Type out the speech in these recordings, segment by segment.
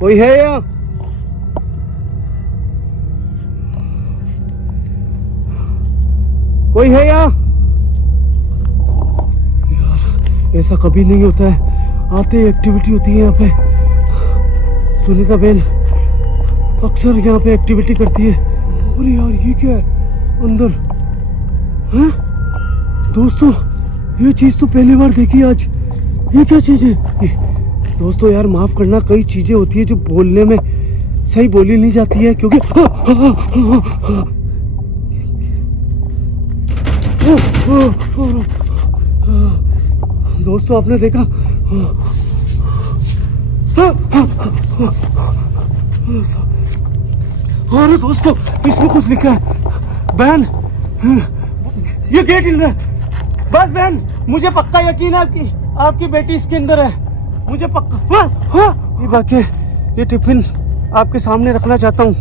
कोई है यहाँ? कोई है यहाँ? यार ऐसा कभी नहीं होता है, आते ही एक्टिविटी होती है यहाँ पे। सुनीता बेन अक्सर यहाँ पे एक्टिविटी करती है। अरे यार ये क्या है अंदर? हैं दोस्तों, ये चीज तो पहली बार देखी आज। ये क्या चीज है? दोस्तों यार माफ करना, कई चीजें होती है जो बोलने में सही बोली नहीं जाती है, क्योंकि दोस्तों आपने देखा? अरे दोस्तों इसमें कुछ लिखा है। बहन ये गेट हिल रहा है। बस बहन मुझे पक्का यकीन है आपकी बेटी इसके अंदर है, मुझे पक्का। हाँ हाँ ये बाकी ये टिफिन आपके सामने रखना चाहता हूँ।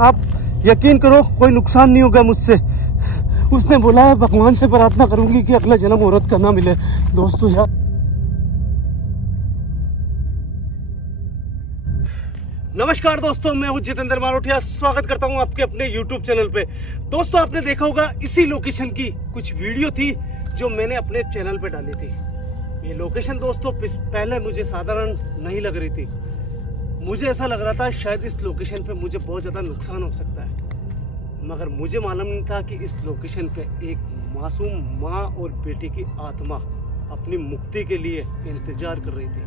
आप यकीन करो कोई नुकसान नहीं होगा मुझसे। उसने बोला है भगवान से प्रार्थना करूंगी कि अगला जन्म औरत का ना मिले। दोस्तों यार नमस्कार दोस्तों, मैं हूं जितेंद्र मारोठिया। स्वागत करता हूं आपके अपने YouTube चैनल पे। दोस्तों आपने देखा होगा इसी लोकेशन की कुछ वीडियो थी जो मैंने अपने चैनल पे डाली थी। ये लोकेशन दोस्तों पहले मुझे साधारण नहीं लग रही थी। मुझे ऐसा लग रहा था शायद इस लोकेशन पे मुझे बहुत ज़्यादा नुकसान हो सकता है, मगर मुझे मालूम नहीं था कि इस लोकेशन पे एक मासूम माँ और बेटी की आत्मा अपनी मुक्ति के लिए इंतजार कर रही थी।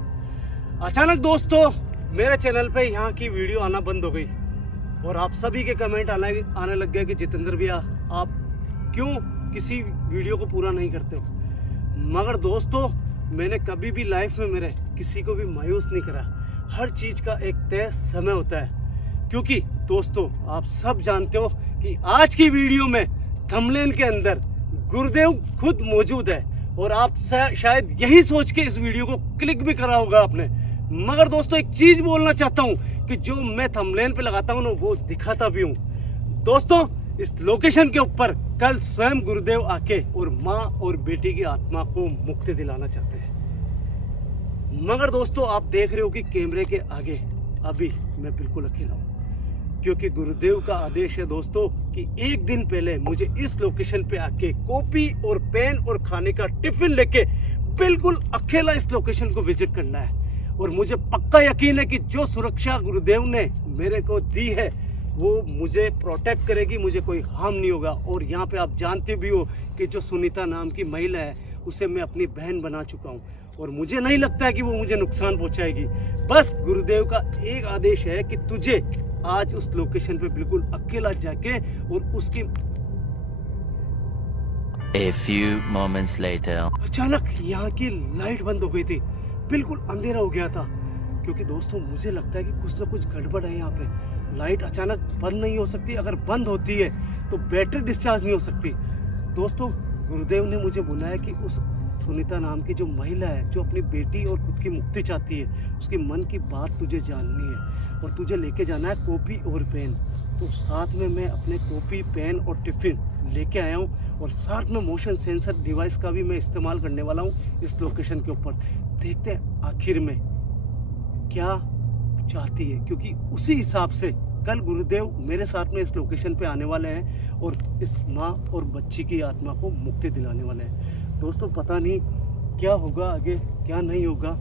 अचानक दोस्तों मेरे चैनल पे यहाँ की वीडियो आना बंद हो गई और आप सभी के कमेंट आने लग गए कि जितेंद्र भैया आप क्यों किसी वीडियो को पूरा नहीं करते हो। मगर दोस्तों मैंने कभी भी लाइफ में मेरे किसी को भी मायूस नहीं करा। हर चीज़ का एक तय समय होता है, क्योंकि दोस्तों आप सब जानते हो कि आज की वीडियो में थंबनेल के अंदर गुरुदेव खुद मौजूद है और आप शायद यही सोच के इस वीडियो को क्लिक भी करा होगा आपने। मगर दोस्तों एक चीज बोलना चाहता हूं कि जो मैं थंबनेल पे लगाता हूं ना वो दिखाता भी हूं। दोस्तों इस लोकेशन के ऊपर कल स्वयं गुरुदेव आके और माँ और बेटी की आत्मा को मुक्ति दिलाना चाहते हैं। मगर दोस्तों आप देख रहे हो कि कैमरे के आगे अभी मैं बिल्कुल अकेला हूं, क्योंकि गुरुदेव का आदेश है दोस्तों कि एक दिन पहले मुझे इस लोकेशन पे आके कॉपी और पेन और खाने का टिफिन लेके बिल्कुल अकेला इस लोकेशन को विजिट करना है। और मुझे पक्का यकीन है कि जो सुरक्षा गुरुदेव ने मेरे को दी है वो मुझे प्रोटेक्ट करेगी, मुझे कोई हार्म नहीं होगा। और यहाँ पे आप जानते भी हो कि जो सुनीता नाम की महिला है उसे मैं अपनी बहन बना चुका हूँ और मुझे नहीं लगता है कि वो मुझे नुकसान पहुँचाएगी। बस गुरुदेव का एक आदेश है कि तुझे आज उस लोकेशन पे बिल्कुल अकेला जाके और उसकी A few moments later. अचानक यहाँ की लाइट बंद हो गई थी, बिल्कुल अंधेरा हो गया था। क्योंकि दोस्तों मुझे लगता है कि कुछ ना कुछ गड़बड़ है यहाँ पे। लाइट अचानक बंद नहीं हो सकती, अगर बंद होती है तो बैटरी डिस्चार्ज नहीं हो सकती। दोस्तों गुरुदेव ने मुझे बोला है कि उस सुनीता नाम की जो महिला है जो अपनी बेटी और खुद की मुक्ति चाहती है, उसके मन की बात तुझे जाननी है और तुझे लेके जाना है कॉपी और पेन। तो साथ में मैं अपने कॉपी पेन और टिफिन लेके आया हूँ और साथ में मोशन सेंसर डिवाइस का भी मैं इस्तेमाल करने वाला हूँ इस लोकेशन के ऊपर। देखते हैं आखिर में क्या चाहती है, क्योंकि उसी हिसाब से कल गुरुदेव मेरे साथ में इस लोकेशन पे आने वाले हैं और इस माँ और बच्ची की आत्मा को मुक्ति दिलाने वाले हैं। दोस्तों पता नहीं क्या होगा आगे, क्या नहीं होगा,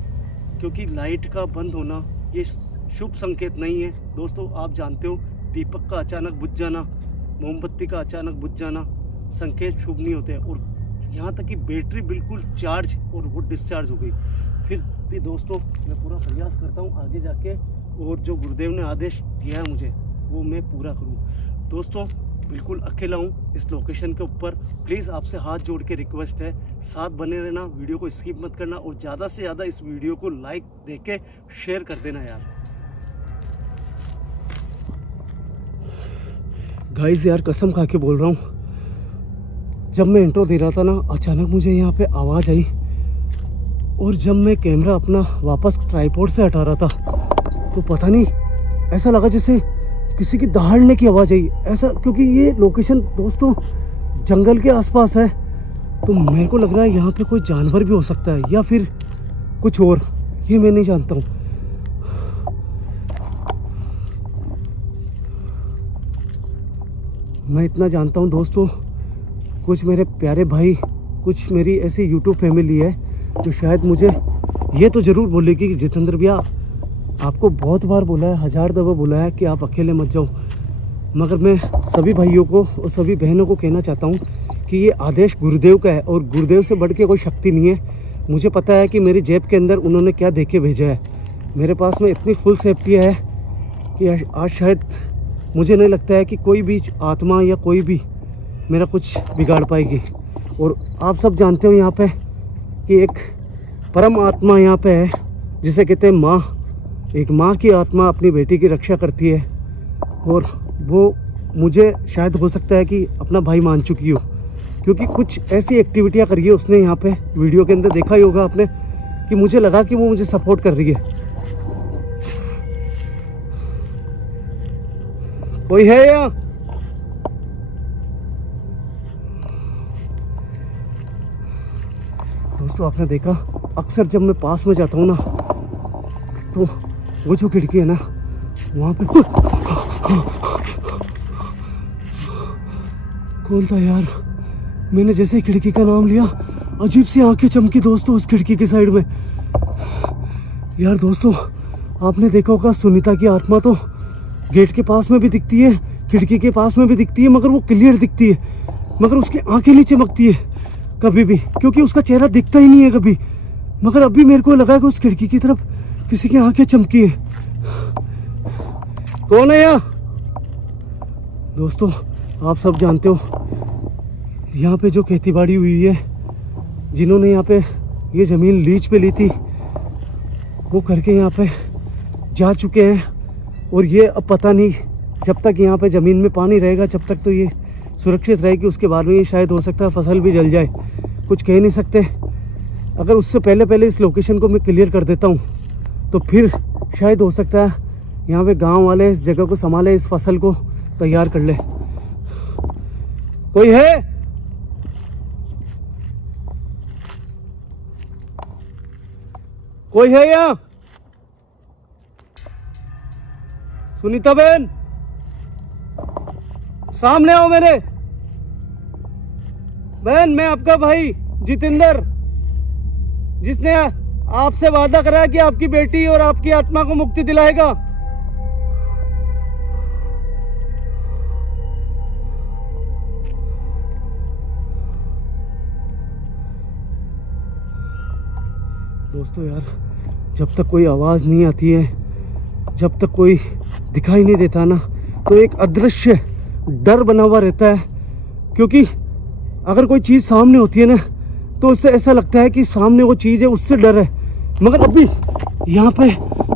क्योंकि लाइट का बंद होना ये शुभ संकेत नहीं है। दोस्तों आप जानते हो दीपक का अचानक बुझ जाना, मोमबत्ती का अचानक बुझ जाना संकेत शुभ नहीं होते। और यहाँ तक कि बैटरी बिल्कुल चार्ज और वो डिस्चार्ज हो गई। फिर भी दोस्तों मैं पूरा प्रयास करता हूँ आगे जाके और जो गुरुदेव ने आदेश दिया है मुझे वो मैं पूरा करूँ। दोस्तों बिल्कुल अकेला हूँ इस लोकेशन के ऊपर। प्लीज़ आपसे हाथ जोड़ के रिक्वेस्ट है, साथ बने रहना, वीडियो को स्किप मत करना और ज़्यादा से ज़्यादा इस वीडियो को लाइक देके शेयर कर देना यार। गाइस यार कसम खा के बोल रहा हूँ, जब मैं इंट्रो दे रहा था ना अचानक मुझे यहाँ पे आवाज़ आई और जब मैं कैमरा अपना वापस ट्राइपॉड से हटा रहा था तो पता नहीं ऐसा लगा जैसे किसी की दहाड़ने की आवाज़ आई ऐसा, क्योंकि ये लोकेशन दोस्तों जंगल के आसपास है तो मेरे को लग रहा है यहाँ पे कोई जानवर भी हो सकता है या फिर कुछ और, ये मैं नहीं जानता हूँ। मैं इतना जानता हूँ दोस्तों, कुछ मेरे प्यारे भाई, कुछ मेरी ऐसी यूट्यूब फैमिली है जो शायद मुझे ये तो ज़रूर बोलेगी कि जितेंद्र भैया आपको बहुत बार बोला है, 1000 दफ़ा बोला है कि आप अकेले मत जाओ। मगर मैं सभी भाइयों को और सभी बहनों को कहना चाहता हूँ कि ये आदेश गुरुदेव का है और गुरुदेव से बढ़ के कोई शक्ति नहीं है। मुझे पता है कि मेरी जेब के अंदर उन्होंने क्या दे के भेजा है। मेरे पास में इतनी फुल सेफ्टी है कि आज शायद मुझे नहीं लगता है कि कोई भी आत्मा या कोई भी मेरा कुछ बिगाड़ पाएगी। और आप सब जानते हो यहाँ पे कि एक परम आत्मा यहाँ पे है जिसे कहते हैं माँ। एक माँ की आत्मा अपनी बेटी की रक्षा करती है और वो मुझे शायद हो सकता है कि अपना भाई मान चुकी हो, क्योंकि कुछ ऐसी एक्टिविटियाँ करी है उसने यहाँ पे। वीडियो के अंदर देखा ही होगा आपने कि मुझे लगा कि वो मुझे सपोर्ट कर रही है। कोई है यहाँ? दोस्तों आपने देखा, अक्सर जब मैं पास में जाता हूँ ना तो वो जो खिड़की है ना वहाँ पे कौन था यार? मैंने जैसे ही खिड़की का नाम लिया अजीब सी आंखें चमकी दोस्तों उस खिड़की की साइड में। यार दोस्तों आपने देखा होगा, सुनीता की आत्मा तो गेट के पास में भी दिखती है, खिड़की के पास में भी दिखती है, मगर वो क्लियर दिखती है, मगर उसकी आंखें नहीं चमकती है कभी भी, क्योंकि उसका चेहरा दिखता ही नहीं है कभी। मगर अभी मेरे को लगा कि उस खिड़की की तरफ किसी की आंखें चमकी है। कौन है यहाँ? दोस्तों आप सब जानते हो यहाँ पे जो खेती बाड़ी हुई है, जिन्होंने यहाँ पे ये ज़मीन लीज पे ली थी वो करके यहाँ पे जा चुके हैं। और ये अब पता नहीं, जब तक यहाँ पे ज़मीन में पानी रहेगा जब तक तो ये सुरक्षित रहेगी, उसके बाद में ये शायद हो सकता है फसल भी जल जाए, कुछ कह नहीं सकते। अगर उससे पहले इस लोकेशन को मैं क्लियर कर देता हूँ तो फिर शायद हो सकता है यहाँ पे गांव वाले इस जगह को संभाले, इस फसल को तैयार कर ले। कोई है? कोई है यहाँ? सुनीता बहन सामने आओ मेरे। बहन मैं आपका भाई जितेंद्र, जिसने आपसे वादा करा कि आपकी बेटी और आपकी आत्मा को मुक्ति दिलाएगा। दोस्तों यार जब तक कोई आवाज़ नहीं आती है, जब तक कोई दिखाई नहीं देता ना, तो एक अदृश्य डर बना हुआ रहता है। क्योंकि अगर कोई चीज़ सामने होती है ना तो उससे ऐसा लगता है कि सामने वो चीज़ है, उससे डर है। मगर अभी यहाँ पे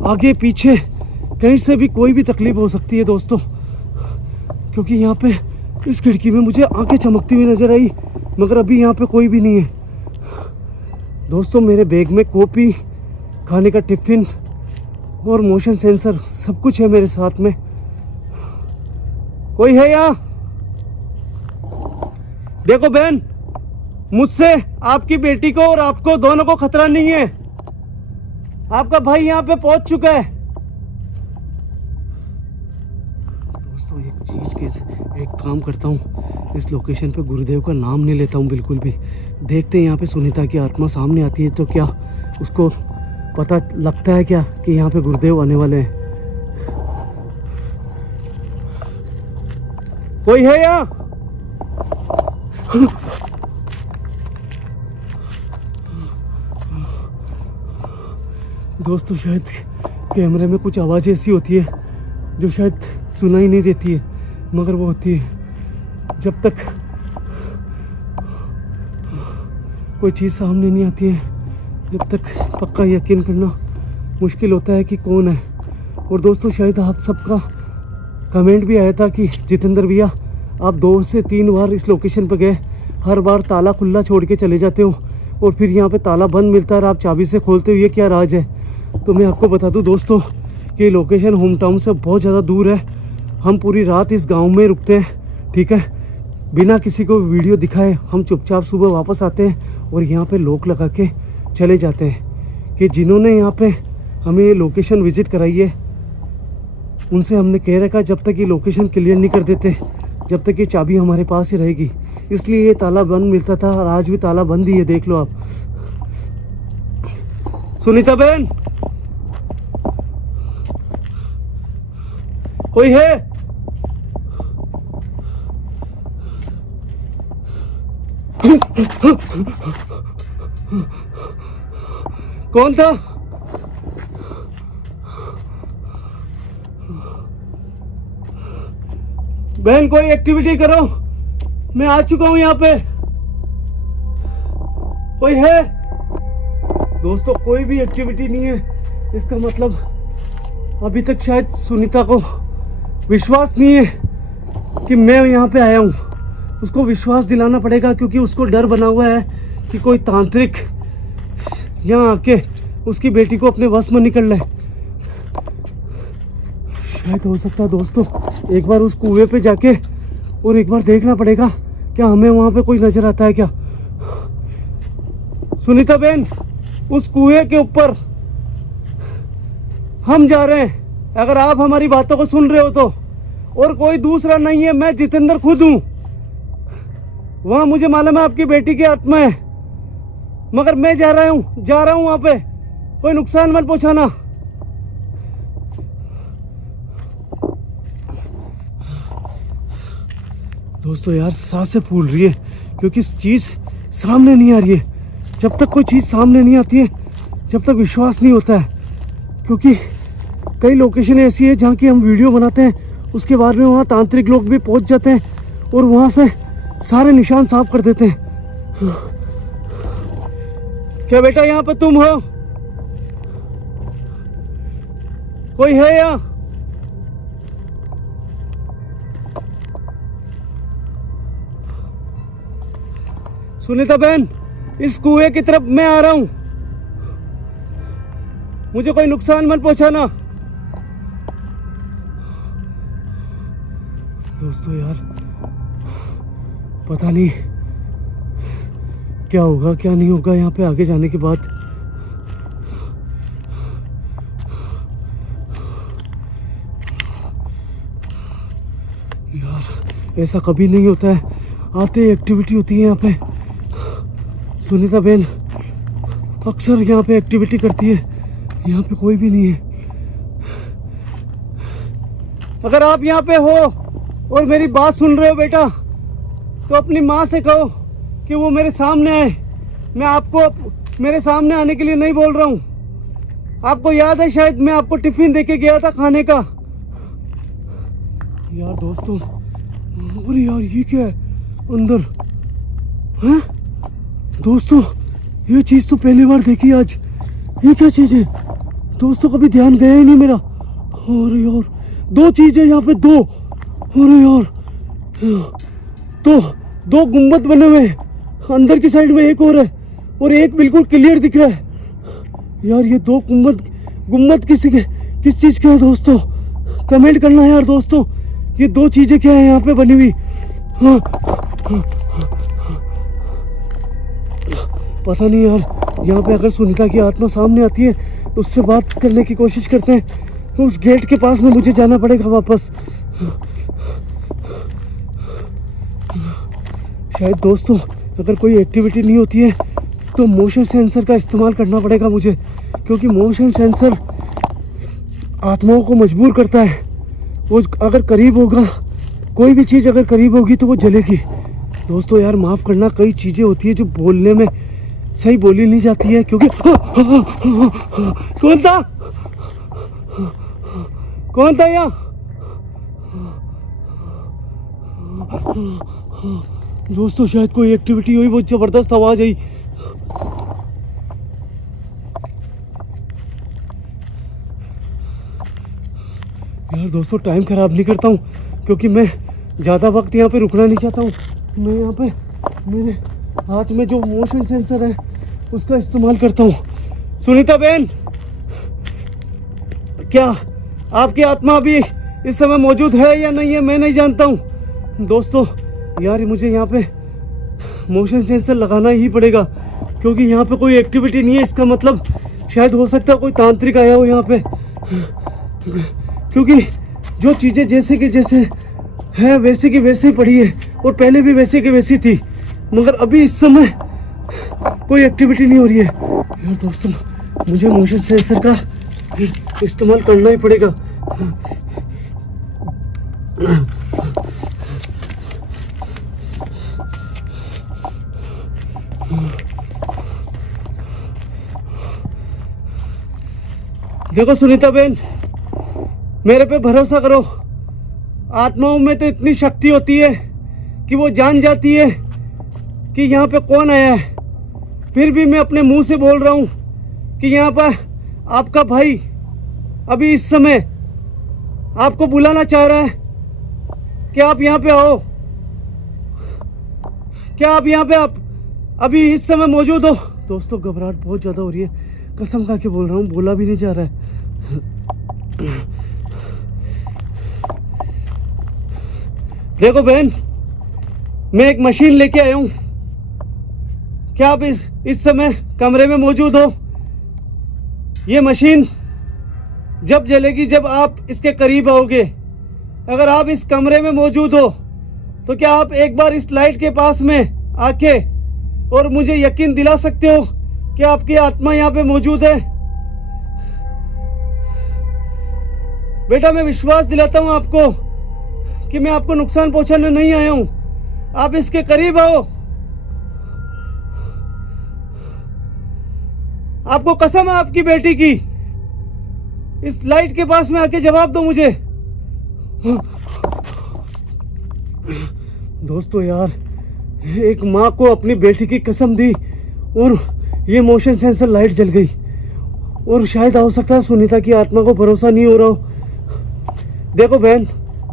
आगे पीछे कहीं से भी कोई भी तकलीफ हो सकती है दोस्तों, क्योंकि यहाँ पे इस खिड़की में मुझे आंखें चमकती हुई नज़र आई, मगर अभी यहाँ पे कोई भी नहीं है। दोस्तों मेरे बैग में कॉपी, खाने का टिफ़िन और मोशन सेंसर सब कुछ है मेरे साथ में। कोई है यहाँ? देखो बहन, मुझसे आपकी बेटी को और आपको दोनों को खतरा नहीं है। आपका भाई यहाँ पे पहुंच चुका है। दोस्तों एक काम करता हूँ, इस लोकेशन पे गुरुदेव का नाम नहीं लेता हूँ बिल्कुल भी। देखते हैं यहाँ पे सुनीता की आत्मा सामने आती है तो क्या उसको पता लगता है क्या कि यहाँ पे गुरुदेव आने वाले हैं। कोई है यहाँ? दोस्तों शायद कैमरे में कुछ आवाज़ ऐसी होती है जो शायद सुनाई नहीं देती है, मगर वो होती है। जब तक कोई चीज़ सामने नहीं आती है जब तक पक्का यकीन करना मुश्किल होता है कि कौन है। और दोस्तों शायद आप सबका कमेंट भी आया था कि जितेंद्र भैया आप 2 से 3 बार इस लोकेशन पर गए, हर बार ताला खुला छोड़ के चले जाते हो और फिर यहाँ पे ताला बंद मिलता है और आप चाबी से खोलते हो, ये क्या राज है? तो मैं आपको बता दूं दोस्तों कि लोकेशन होम टाउन से बहुत ज़्यादा दूर है। हम पूरी रात इस गांव में रुकते हैं, ठीक है, बिना किसी को वीडियो दिखाए। हम चुपचाप सुबह वापस आते हैं और यहाँ पे लॉक लगा के चले जाते हैं। कि जिन्होंने यहाँ पे हमें ये लोकेशन विज़िट कराई है उनसे हमने कह रखा जब तक ये लोकेशन क्लियर नहीं कर देते जब तक ये चाबी हमारे पास ही रहेगी। इसलिए ये ताला बंद मिलता था और आज भी ताला बंद ही है, देख लो आप। सुनीता बहन, कोई है? कौन था? बहन कोई एक्टिविटी करो, मैं आ चुका हूं यहाँ पे। कोई है? दोस्तों कोई भी एक्टिविटी नहीं है। इसका मतलब अभी तक शायद सुनीता को विश्वास नहीं है कि मैं यहाँ पे आया हूँ। उसको विश्वास दिलाना पड़ेगा, क्योंकि उसको डर बना हुआ है कि कोई तांत्रिक यहाँ आके उसकी बेटी को अपने वश में निकल ले। शायद हो सकता है दोस्तों, एक बार उस कुएं पे जाके और एक बार देखना पड़ेगा, क्या हमें वहाँ पे कोई नजर आता है क्या? सुनीता बहन, उस कुएं के ऊपर हम जा रहे हैं। अगर आप हमारी बातों को सुन रहे हो तो, और कोई दूसरा नहीं है, मैं जितेंद्र खुद हूँ। वहाँ मुझे मालूम है आपकी बेटी की आत्मा है, मगर मैं जा रहा हूँ वहाँ पे। कोई नुकसान मत पहुँचाना। दोस्तों यार सांसें फूल रही है, क्योंकि चीज़ सामने नहीं आ रही है। जब तक कोई चीज़ सामने नहीं आती है, जब तक विश्वास नहीं होता है। क्योंकि कई लोकेशन ऐसी है जहाँ की हम वीडियो बनाते हैं, उसके बाद में वहाँ तांत्रिक लोग भी पहुँच जाते हैं और वहाँ से सारे निशान साफ कर देते हैं। क्या बेटा यहाँ पे तुम हो? कोई है यहाँ? सुनीता बहन, इस कुएं की तरफ मैं आ रहा हूं, मुझे कोई नुकसान मत पहुंचाना। दोस्तों यार पता नहीं क्या होगा क्या नहीं होगा यहाँ पे आगे जाने के बाद। यार ऐसा कभी नहीं होता है, आते एक्टिविटी होती है यहाँ पे। सुनीता बहन अक्सर यहाँ पे एक्टिविटी करती है, यहाँ पे कोई भी नहीं है। अगर आप यहाँ पे हो और मेरी बात सुन रहे हो बेटा, तो अपनी माँ से कहो कि वो मेरे सामने आए। मैं आपको मेरे सामने आने के लिए नहीं बोल रहा हूँ। आपको याद है शायद मैं आपको टिफिन देके गया था खाने का। यार दोस्तों, अरे यार ये क्या है अंदर? हैं दोस्तों, ये चीज तो पहली बार देखी आज। ये क्या चीज है दोस्तों? कभी ध्यान गया ही नहीं मेरा। अरे यार दो चीजें यहाँ पे, दो। अरे यार तो दो गुम्बद बने हुए हैं, अंदर की साइड में एक और है और एक बिल्कुल क्लियर दिख रहा है। यार ये दो गुम्बद किस चीज के है दोस्तों? कमेंट करना है यार दोस्तों, ये दो चीजें क्या है यहाँ पे बनी हुई? हाँ, पता नहीं यार। यहाँ पे अगर सुनीता की आत्मा सामने आती है तो उससे बात करने की कोशिश करते हैं। उस गेट के पास में मुझे जाना पड़ेगा वापस। शायद दोस्तों अगर कोई एक्टिविटी नहीं होती है तो मोशन सेंसर का इस्तेमाल करना पड़ेगा मुझे, क्योंकि मोशन सेंसर आत्माओं को मजबूर करता है। वो अगर करीब होगा, कोई भी चीज़ अगर करीब होगी तो वो जलेगी। दोस्तों यार माफ़ करना, कई चीज़ें होती है जो बोलने में सही बोली नहीं जाती है। क्योंकि कौन था यहाँ? दोस्तों शायद कोई एक्टिविटी हुई, बहुत जबरदस्त आवाज आई। यार दोस्तों टाइम खराब नहीं करता हूँ, क्योंकि मैं ज़्यादा वक्त यहाँ पे रुकना नहीं चाहता हूँ। मैं यहाँ पे मेरे हाथ में जो मोशन सेंसर है उसका इस्तेमाल करता हूँ। सुनीता बहन, क्या आपकी आत्मा अभी इस समय मौजूद है या नहीं है मैं नहीं जानता हूँ। दोस्तों यार मुझे यहाँ पे मोशन सेंसर लगाना ही पड़ेगा, क्योंकि यहाँ पे कोई एक्टिविटी नहीं है। इसका मतलब शायद हो सकता है कोई तांत्रिक आया हो यहाँ पे, क्योंकि जो चीज़ें जैसे है वैसे की वैसे ही पड़ी है और पहले भी वैसे की वैसी थी, मगर अभी इस समय कोई एक्टिविटी नहीं हो रही है। यार दोस्तों, मुझे मोशन सेंसर का इस्तेमाल करना ही पड़ेगा। देखो सुनीता बहन, मेरे पे भरोसा करो। आत्माओं में तो इतनी शक्ति होती है कि वो जान जाती है कि यहाँ पे कौन आया है। फिर भी मैं अपने मुंह से बोल रहा हूँ कि यहाँ पर आपका भाई अभी इस समय आपको बुलाना चाह रहा है कि आप यहाँ पे आओ। क्या आप यहाँ पे आप अभी इस समय मौजूद हो? दोस्तों, घबराहट बहुत ज़्यादा हो रही है, कसम खा के बोल रहा हूँ, बोला भी नहीं जा रहा है। देखो बहन, मैं एक मशीन लेके आया हूँ। क्या आप इस समय कमरे में मौजूद हो? ये मशीन जब जलेगी जब आप इसके करीब आओगे। अगर आप इस कमरे में मौजूद हो तो क्या आप एक बार इस लाइट के पास में आके और मुझे यकीन दिला सकते हो कि आपकी आत्मा यहाँ पे मौजूद है? बेटा, मैं विश्वास दिलाता हूँ आपको कि मैं आपको नुकसान पहुंचाने नहीं आया हूं। आप इसके करीब आओ। आपको कसम है आपकी बेटी की। इस लाइट के पास में आके जवाब दो मुझे। दोस्तों यार, एक माँ को अपनी बेटी की कसम दी और ये मोशन सेंसर लाइट जल गई। और शायद हो सकता है सुनीता की आत्मा को भरोसा नहीं हो रहा हो। देखो बहन,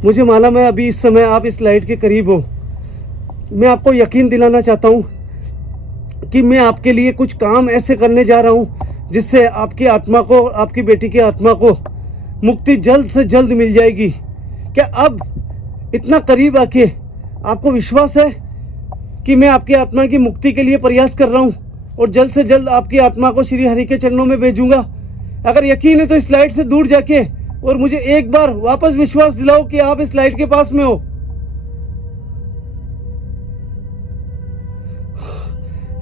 मुझे मालूम है अभी इस समय आप इस लाइट के करीब हो। मैं आपको यकीन दिलाना चाहता हूँ कि मैं आपके लिए कुछ काम ऐसे करने जा रहा हूँ जिससे आपकी आत्मा को, आपकी बेटी की आत्मा को मुक्ति जल्द से जल्द मिल जाएगी। क्या अब इतना करीब आके आपको विश्वास है कि मैं आपकी आत्मा की मुक्ति के लिए प्रयास कर रहा हूँ और जल्द से जल्द आपकी आत्मा को श्री हरि के चरणों में भेजूंगा? अगर यकीन है तो इस लाइट से दूर जाके और मुझे एक बार वापस विश्वास दिलाओ कि आप इस लाइट के पास में हो।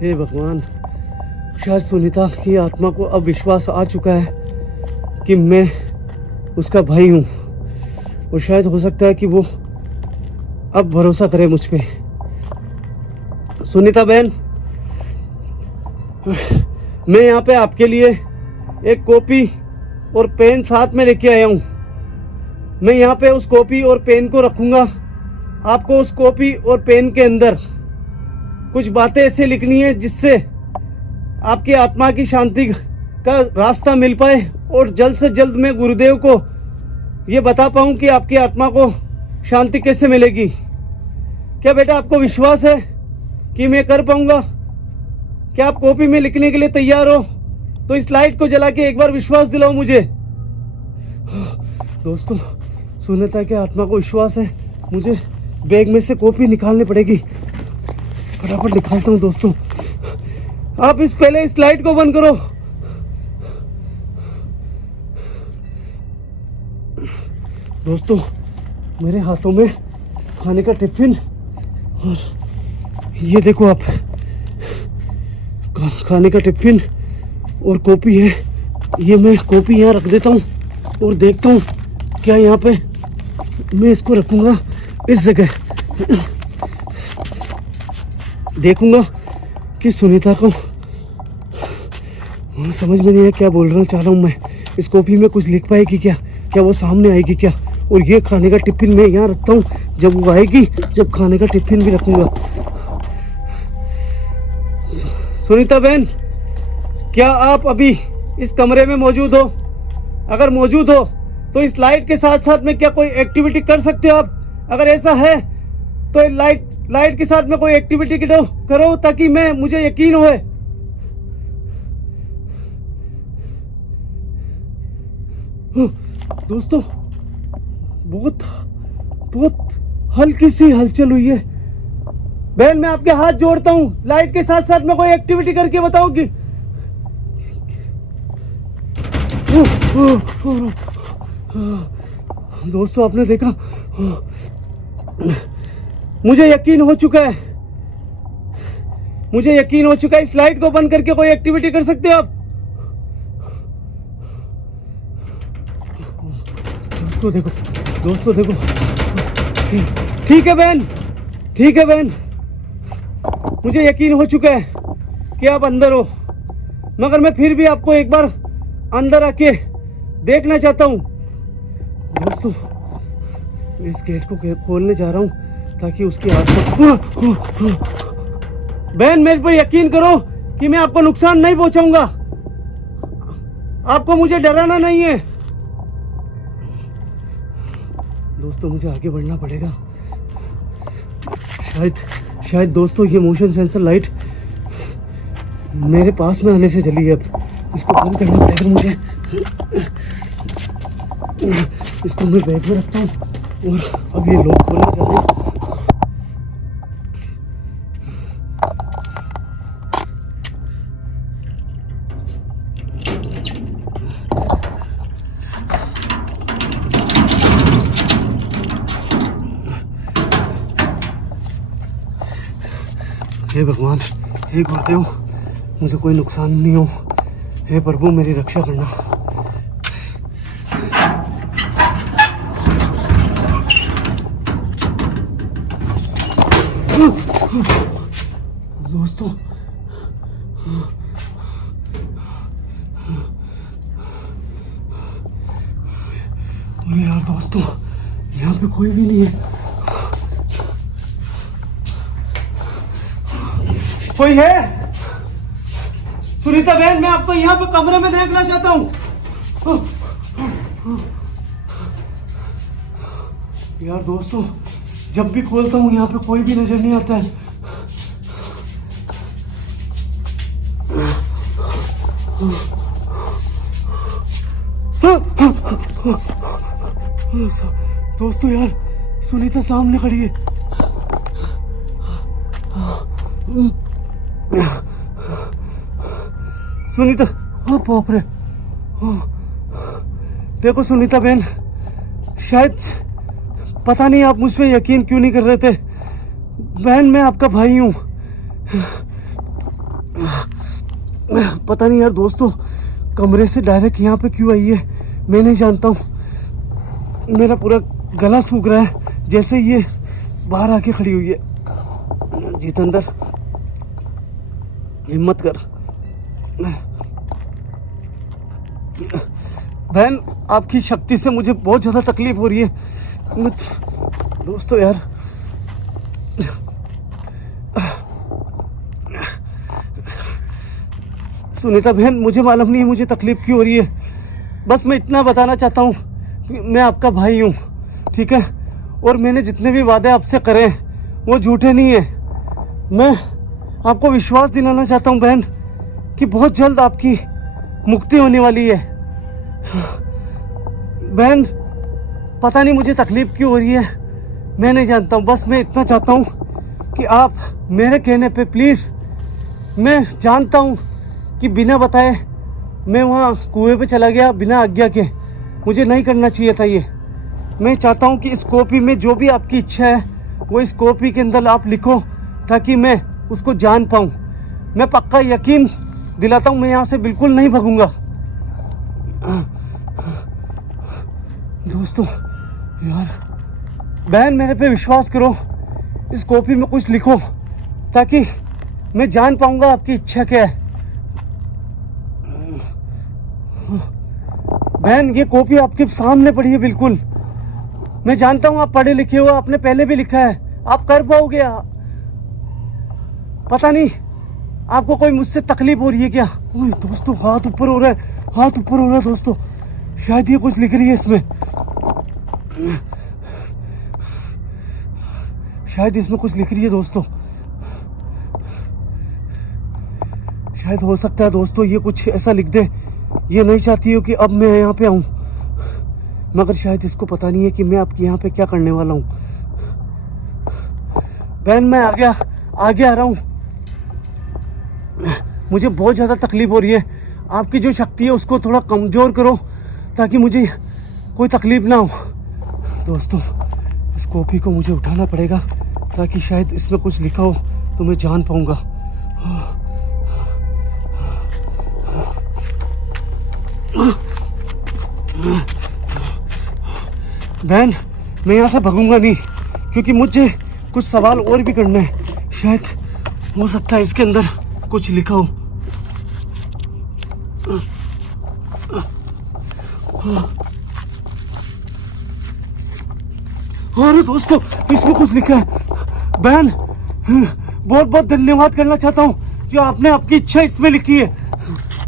हे भगवान, शायद सुनीता की आत्मा को अब विश्वास आ चुका है कि मैं उसका भाई हूं और शायद हो सकता है कि वो अब भरोसा करे मुझ पे। सुनीता बहन, मैं यहाँ पे आपके लिए एक कॉपी और पेन साथ में लेके आया हूँ। मैं यहाँ पे उस कॉपी और पेन को रखूँगा। आपको उस कॉपी और पेन के अंदर कुछ बातें ऐसे लिखनी है जिससे आपकी आत्मा की शांति का रास्ता मिल पाए और जल्द से जल्द मैं गुरुदेव को ये बता पाऊँ कि आपकी आत्मा को शांति कैसे मिलेगी। क्या बेटा आपको विश्वास है कि मैं कर पाऊँगा? क्या आप कॉपी में लिखने के लिए तैयार हो? तो इस लाइट को जला के एक बार विश्वास दिलाओ मुझे। दोस्तों, सुनीता के आत्मा को विश्वास है। मुझे बैग में से कॉपी निकालनी पड़ेगी। फटाफट निकालता हूँ। दोस्तों, आप पहले इस लाइट को बंद करो। दोस्तों, मेरे हाथों में खाने का टिफिन और ये देखो आप, खाने का टिफिन और कॉपी है। ये मैं कॉपी यहाँ रख देता हूँ और देखता हूँ क्या यहाँ पे मैं इसको रखूँगा इस जगह। देखूँगा कि सुनीता को समझ में नहीं है क्या बोल रहा हूँ मैं। इस कॉपी में कुछ लिख पाएगी क्या? क्या वो सामने आएगी क्या? और ये खाने का टिफिन मैं यहाँ रखता हूँ, जब वो आएगी जब खाने का टिफिन भी रखूँगा। सुनीता बहन, क्या आप अभी इस कमरे में मौजूद हो? अगर मौजूद हो तो इस लाइट के साथ साथ में क्या कोई एक्टिविटी कर सकते हो आप? अगर ऐसा है तो लाइट के साथ में कोई एक्टिविटी करो ताकि मुझे यकीन होए। दोस्तों, बहुत हल्की सी हलचल हुई है। बहन, मैं आपके हाथ जोड़ता हूँ, लाइट के साथ साथ में कोई एक्टिविटी करके बताओगी? दोस्तों, आपने देखा मुझे यकीन हो चुका है, मुझे यकीन हो चुका है। इस लाइट को बंद करके कोई एक्टिविटी कर सकते हो आप। दोस्तों देखो, ठीक है बहन, ठीक है बहन, मुझे यकीन हो चुका है कि आप अंदर हो, मगर मैं फिर भी आपको एक बार अंदर आके देखना चाहता हूँ। दोस्तों मैं इस गेट को खोलने जा रहा हूँ ताकि उसकी आग को बहन मेरे पे यकीन करो कि मैं आपको नुकसान नहीं पहुंचाऊंगा, आपको मुझे डराना नहीं है। दोस्तों मुझे आगे बढ़ना पड़ेगा। शायद दोस्तों ये मोशन सेंसर लाइट मेरे पास में आने से चली है। अब इसको बंद करना पड़ेगा मुझे। इसको मैं बैग में रखता हूँ और अब ये लॉक खोलने जा रहे हैं। हे भगवान, हे गुरुदेव, मुझे कोई नुकसान नहीं हो। हे प्रभु मेरी रक्षा करना। दोस्तों अरे यार दोस्तों, यहाँ पे कोई भी नहीं है। कोई है? सुनीता बहन, मैं आपको यहाँ पे कमरे में देखना चाहता हूँ। यार दोस्तों, जब भी खोलता हूँ यहाँ पे कोई भी नजर नहीं आता है। दोस्तों यार, सुनीता सामने खड़ी है। सुनीता, ओ बाप रे, देखो सुनीता बहन, शायद पता नहीं आप मुझ पे यकीन क्यों नहीं कर रहे थे। बहन मैं आपका भाई हूँ। पता नहीं यार दोस्तों, कमरे से डायरेक्ट यहाँ पे क्यों आई है मैं नहीं जानता हूँ। मेरा पूरा गला सूख रहा है जैसे ये बाहर आके खड़ी हुई है। जितेंद्र हिम्मत कर। बहन आपकी शक्ति से मुझे बहुत ज़्यादा तकलीफ हो रही है। दोस्तों यार, सुनीता बहन मुझे मालूम नहीं है मुझे तकलीफ क्यों हो रही है। बस मैं इतना बताना चाहता हूँ कि मैं आपका भाई हूँ, ठीक है? और मैंने जितने भी वादे आपसे करे वो झूठे नहीं है। मैं आपको विश्वास दिलाना चाहता हूँ बहन कि बहुत जल्द आपकी मुक्ति होने वाली है। बहन पता नहीं मुझे तकलीफ क्यों हो रही है, मैं नहीं जानता हूँ। बस मैं इतना चाहता हूँ कि आप मेरे कहने पे प्लीज़, मैं जानता हूँ कि बिना बताए मैं वहाँ कुएं पे चला गया बिना आज्ञा के, मुझे नहीं करना चाहिए था ये। मैं चाहता हूँ कि इस कॉपी में जो भी आपकी इच्छा है वो इस कॉपी के अंदर आप लिखो ताकि मैं उसको जान पाऊँ। मैं पक्का यकीन दिलाता हूँ मैं यहाँ से बिल्कुल नहीं भागूंगा। दोस्तों यार, बहन मेरे पे विश्वास करो, इस कॉपी में कुछ लिखो ताकि मैं जान पाऊंगा आपकी इच्छा क्या है। बहन ये कॉपी आपके सामने पड़ी है बिल्कुल। मैं जानता हूँ आप पढ़े लिखे हो, आपने पहले भी लिखा है, आप कर पाओगे। पता नहीं आपको कोई मुझसे तकलीफ हो रही है क्या? ओए दोस्तों, हाथ ऊपर हो रहा है, हाथ ऊपर हो रहा है दोस्तों। शायद ये कुछ लिख रही है इसमें, शायद इसमें कुछ लिख रही है दोस्तों। शायद हो सकता है दोस्तों ये कुछ ऐसा लिख दे, ये नहीं चाहती हो कि अब मैं यहाँ पे आऊँ, मगर शायद इसको पता नहीं है कि मैं आपके यहाँ पे क्या करने वाला हूँ। बहन मैं आगे आ रहा हूँ, मुझे बहुत ज़्यादा तकलीफ हो रही है। आपकी जो शक्ति है उसको थोड़ा कमज़ोर करो ताकि मुझे कोई तकलीफ ना हो। दोस्तों इस कॉपी को मुझे उठाना पड़ेगा ताकि शायद इसमें कुछ लिखा हो तो मैं जान पाऊंगा। बहन, मैं यहाँ से भागूंगा नहीं क्योंकि मुझे कुछ सवाल और भी करना है। शायद हो सकता है इसके अंदर कुछ लिखा हो। अरे दोस्तों, इसमें कुछ लिखा है। बहन, बहुत बहुत धन्यवाद करना चाहता हूँ जो आपने आपकी इच्छा इसमें लिखी है।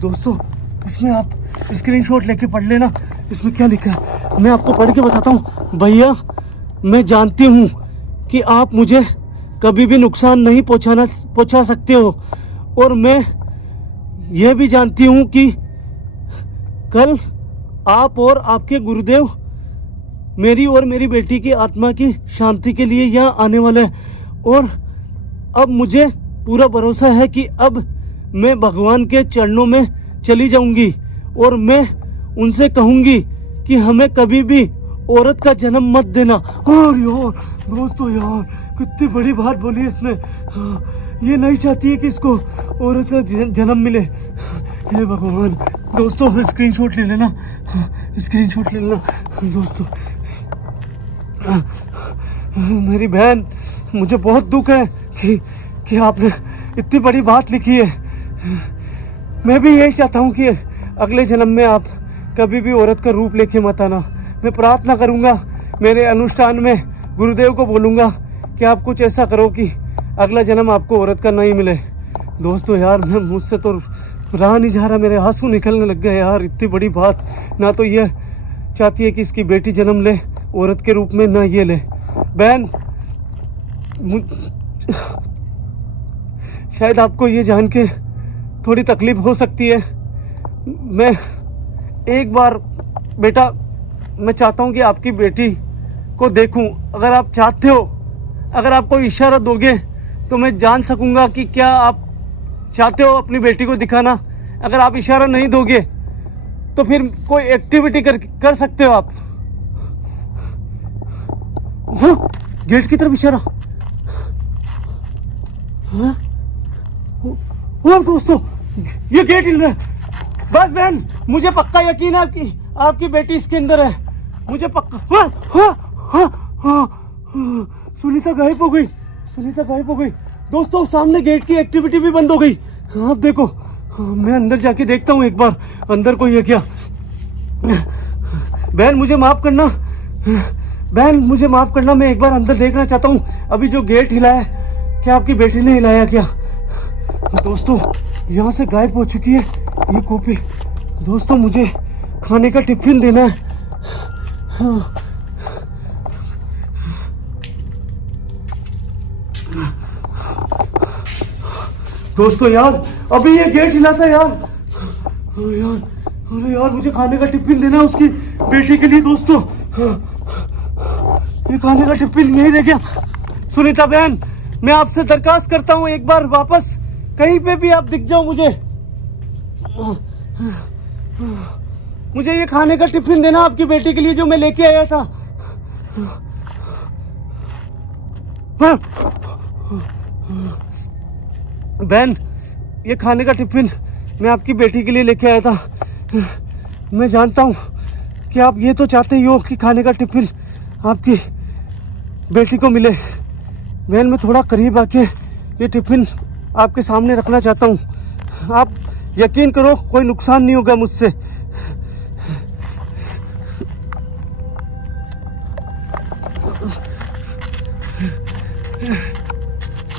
दोस्तों, इसमें आप स्क्रीनशॉट लेके पढ़ लेना, इसमें क्या लिखा है। मैं आपको पढ़ के बताता हूँ। भैया, मैं जानती हूँ कि आप मुझे कभी भी नुकसान नहीं पहुँचा सकते हो, और मैं यह भी जानती हूँ कि कल आप और आपके गुरुदेव मेरी और मेरी बेटी की आत्मा की शांति के लिए यहाँ आने वाले हैं। और अब मुझे पूरा भरोसा है कि अब मैं भगवान के चरणों में चली जाऊंगी और मैं उनसे कहूंगी कि हमें कभी भी औरत का जन्म मत देना। और यार दोस्तों, यार कितनी बड़ी बात बोली इसने। ये नहीं चाहती है कि इसको औरत का जन्म मिले। हे भगवान। दोस्तों, स्क्रीनशॉट ले लेना, स्क्रीनशॉट ले लेना दोस्तों। मेरी बहन, मुझे बहुत दुख है कि आपने इतनी बड़ी बात लिखी है। मैं भी यही चाहता हूँ कि अगले जन्म में आप कभी भी औरत का रूप लेके मत आना। मैं प्रार्थना करूँगा, मेरे अनुष्ठान में गुरुदेव को बोलूँगा कि आप कुछ ऐसा करो कि अगला जन्म आपको औरत का नहीं मिले। दोस्तों यार, मैं मुझसे तो रहा नहीं जा रहा, मेरे आंसू निकलने लग गए यार। इतनी बड़ी बात, ना तो ये चाहती है कि इसकी बेटी जन्म ले औरत के रूप में, ना ये ले। बहन, शायद आपको ये जान के थोड़ी तकलीफ हो सकती है। मैं एक बार बेटा, मैं चाहता हूँ कि आपकी बेटी को देखूं। अगर आप चाहते हो, अगर आप कोई इशारा दोगे तो मैं जान सकूंगा कि क्या आप चाहते हो अपनी बेटी को दिखाना। अगर आप इशारा नहीं दोगे तो फिर कोई एक्टिविटी कर सकते हो आप। हाँ, गेट की तरफ इशारा। हाँ? और दोस्तों, ये गेट हिल रहा है। बस बहन, मुझे पक्का यकीन है आपकी बेटी इसके अंदर है, मुझे पक्का। हाँ, हाँ, हाँ, हाँ, हाँ। सुनीता गायब हो गई, सुनीता गायब हो गई। दोस्तों, सामने गेट की एक्टिविटी भी बंद हो गई। आप देखो, मैं अंदर जाके देखता हूँ एक बार, अंदर कोई है क्या। बहन, मुझे माफ करना, बहन मुझे माफ करना, मैं एक बार अंदर देखना चाहता हूँ। अभी जो गेट हिला है, क्या आपकी बेटी ने हिलाया क्या। दोस्तों, यहाँ से गायब हो चुकी है ये कॉपी। दोस्तों, मुझे खाने का टिफिन देना है। हाँ। दोस्तों यार, अभी ये गेट हिला था यार। यार, अरे यार, मुझे खाने का टिफिन देना है उसकी बेटी के लिए। दोस्तों, ये खाने का टिफिन यही रह गया। सुनीता बहन, मैं आपसे दरखास्त करता हूँ, एक बार वापस कहीं पे भी आप दिख जाओ मुझे ये खाने का टिफिन देना आपकी बेटी के लिए जो मैं लेके आया था। बहन, ये खाने का टिफिन मैं आपकी बेटी के लिए लेके आया था। मैं जानता हूँ कि आप ये तो चाहते ही हो कि खाने का टिफिन आपकी बेटी को मिले। बहन, मैं थोड़ा करीब आके ये टिफिन आपके सामने रखना चाहता हूँ। आप यकीन करो, कोई नुकसान नहीं होगा मुझसे।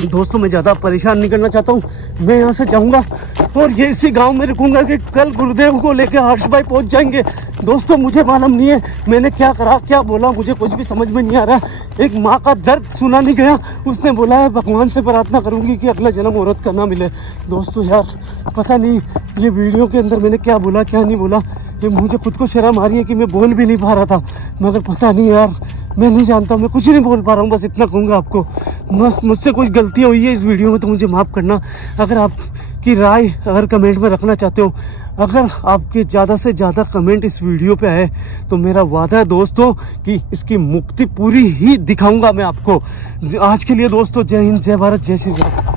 दोस्तों, मैं ज़्यादा परेशान नहीं करना चाहता हूँ। मैं यहाँ से जाऊँगा और ये इसी गांव में रुकूंगा कि कल गुरुदेव को लेकर हर्ष भाई पहुँच जाएंगे। दोस्तों, मुझे मालूम नहीं है मैंने क्या करा, क्या बोला, मुझे कुछ भी समझ में नहीं आ रहा। एक माँ का दर्द सुना नहीं गया, उसने बोला है भगवान से प्रार्थना करूँगी कि अगला जन्म औरत का ना मिले। दोस्तों यार, पता नहीं ये वीडियो के अंदर मैंने क्या बोला, क्या नहीं बोला। ये मुझे खुद को शर्म आ रही है कि मैं बोल भी नहीं पा रहा था, मगर पता नहीं यार, मैं नहीं जानता, मैं कुछ नहीं बोल पा रहा हूँ। बस इतना कहूँगा आपको, बस मुझसे कुछ गलती हुई है इस वीडियो में तो मुझे माफ़ करना। अगर आपकी राय अगर कमेंट में रखना चाहते हो, अगर आपके ज़्यादा से ज़्यादा कमेंट इस वीडियो पे आए तो मेरा वादा है दोस्तों कि इसकी मुक्ति पूरी ही दिखाऊंगा मैं आपको। आज के लिए दोस्तों जय हिंद, जय भारत, जय श्री राम।